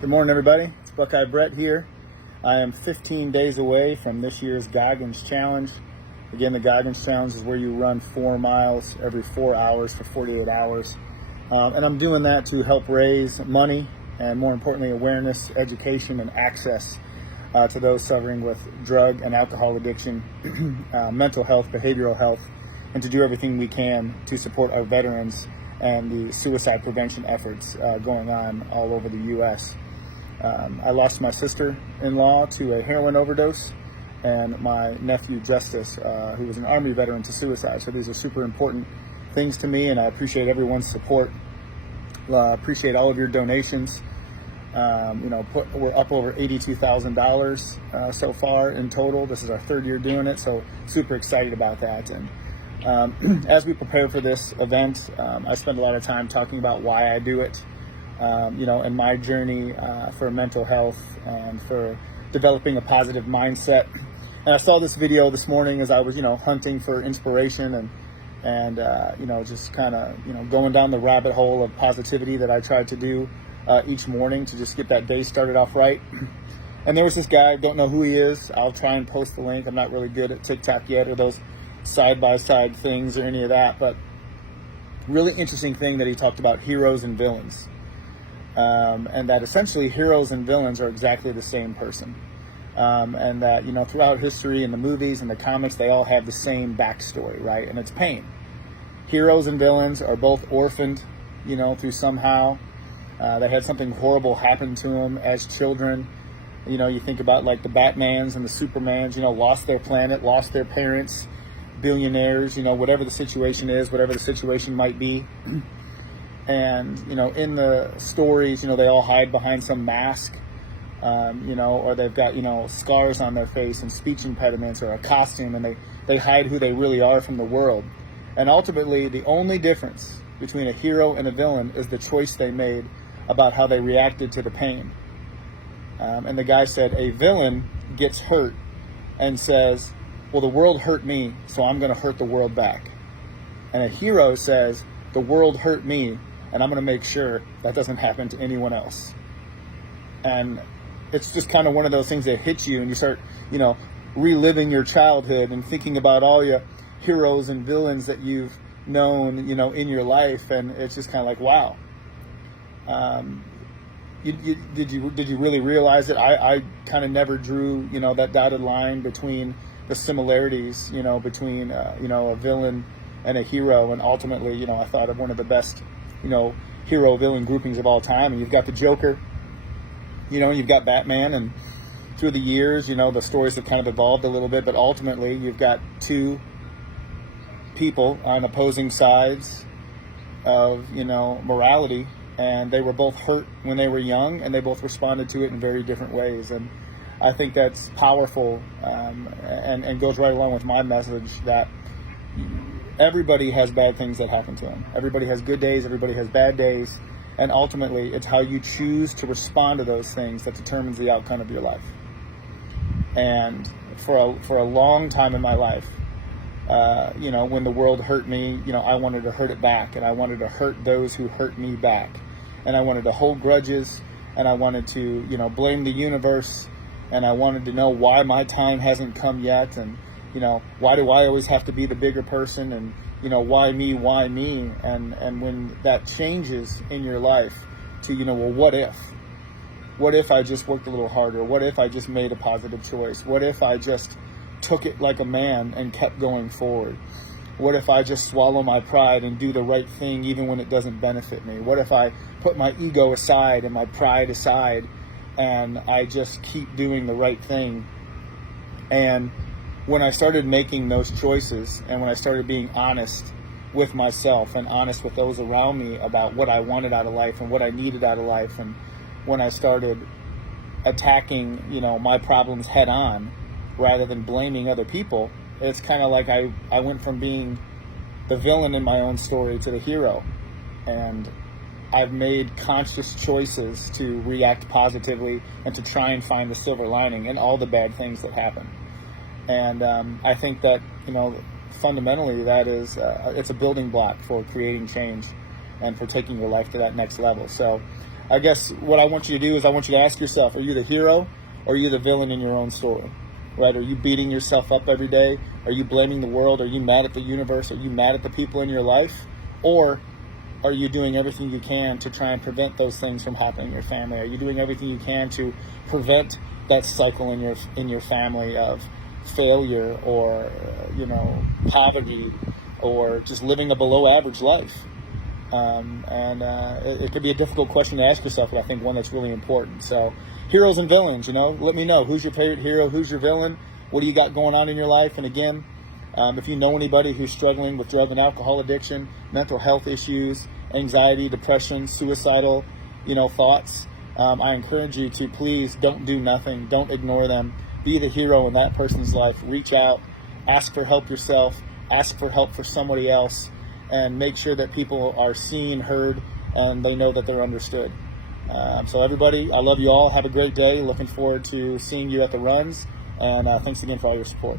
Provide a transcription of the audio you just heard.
Good morning, everybody. It's Buckeye Brett here. I am 15 days away from this year's Goggins Challenge. Again, the Goggins Challenge is where you run 4 miles every 4 hours for 48 hours. And I'm doing that to help raise money and, more importantly, awareness, education, and access to those suffering with drug and alcohol addiction, mental health, behavioral health, and to do everything we can to support our veterans and the suicide prevention efforts going on all over the U.S. I lost my sister-in-law to a heroin overdose and my nephew Justice, who was an Army veteran, to suicide. So these are super important things to me, and I appreciate everyone's support. Appreciate all of your donations. We're up over $82,000 so far in total. This is our 3rd year doing it, so super excited about that. And as we prepare for this event, I spend a lot of time talking about why I do it. And my journey for mental health and for developing a positive mindset. And I saw this video this morning as I was, hunting for inspiration and just kind of, going down the rabbit hole of positivity that I tried to do each morning to just get that day started off right. And there was this guy, I don't know who he is. I'll try and post the link. I'm not really good at TikTok yet or those side-by-side things or any of that, but really interesting thing that he talked about heroes and villains. And that essentially heroes and villains are exactly the same person. And that, throughout history and the movies and the comics, they all have the same backstory, right? And it's pain. Heroes and villains are both orphaned, through somehow. They had something horrible happen to them as children. You think about like the Batmans and the Supermans, lost their planet, lost their parents, billionaires, whatever the situation is, whatever the situation might be. And, in the stories, they all hide behind some mask, or they've got, scars on their face and speech impediments or a costume, and they hide who they really are from the world. And ultimately, the only difference between a hero and a villain is the choice they made about how they reacted to the pain. And the guy said, a villain gets hurt and says, well, the world hurt me, so I'm going to hurt the world back. And a hero says, the world hurt me, and I'm going to make sure that doesn't happen to anyone else. And it's just kind of one of those things that hits you, and you start, reliving your childhood and thinking about all your heroes and villains that you've known, in your life, and it's just kind of like, wow. Did you really realize it? I kind of never drew, that dotted line between the similarities, between, a villain and a hero, and ultimately, I thought of one of the best, hero-villain groupings of all time. And you've got the Joker, and you've got Batman, and through the years, the stories have kind of evolved a little bit, but ultimately you've got two people on opposing sides of, morality, and they were both hurt when they were young, and they both responded to it in very different ways. And I think that's powerful, and goes right along with my message that everybody has bad things that happen to them. Everybody has good days, everybody has bad days, and ultimately it's how you choose to respond to those things that determines the outcome of your life. And for a long time in my life, when the world hurt me, I wanted to hurt it back, and I wanted to hurt those who hurt me back. And I wanted to hold grudges, and I wanted to, blame the universe, and I wanted to know why my time hasn't come yet, and why do I always have to be the bigger person, and why me, and when that changes in your life to well, what if I just worked a little harder? What if I just made a positive choice? What if I just took it like a man and kept going forward? What if I just swallow my pride and do the right thing even when it doesn't benefit me? What if I put my ego aside and my pride aside and I just keep doing the right thing? And when I started making those choices, and when I started being honest with myself and honest with those around me about what I wanted out of life and what I needed out of life, and when I started attacking, my problems head on rather than blaming other people, it's kind of like I went from being the villain in my own story to the hero. And I've made conscious choices to react positively and to try and find the silver lining in all the bad things that happen. And I think that, fundamentally that is, it's a building block for creating change and for taking your life to that next level. So I guess what I want you to do is I want you to ask yourself, are you the hero or are you the villain in your own story? Right? Are you beating yourself up every day? Are you blaming the world? Are you mad at the universe? Are you mad at the people in your life? Or are you doing everything you can to try and prevent those things from happening in your family? Are you doing everything you can to prevent that cycle in your family of failure or poverty or just living a below average life? It could be a difficult question to ask yourself, but I think one that's really important. So heroes and villains, let me know. Who's your favorite hero? Who's your villain? What do you got going on in your life? And again, if you know anybody who's struggling with drug and alcohol addiction, mental health issues, anxiety, depression, suicidal, thoughts, I encourage you to please don't do nothing. Don't ignore them. Be the hero in that person's life. Reach out. Ask for help yourself. Ask for help for somebody else. And make sure that people are seen, heard, and they know that they're understood. So everybody, I love you all. Have a great day. Looking forward to seeing you at the runs. And thanks again for all your support.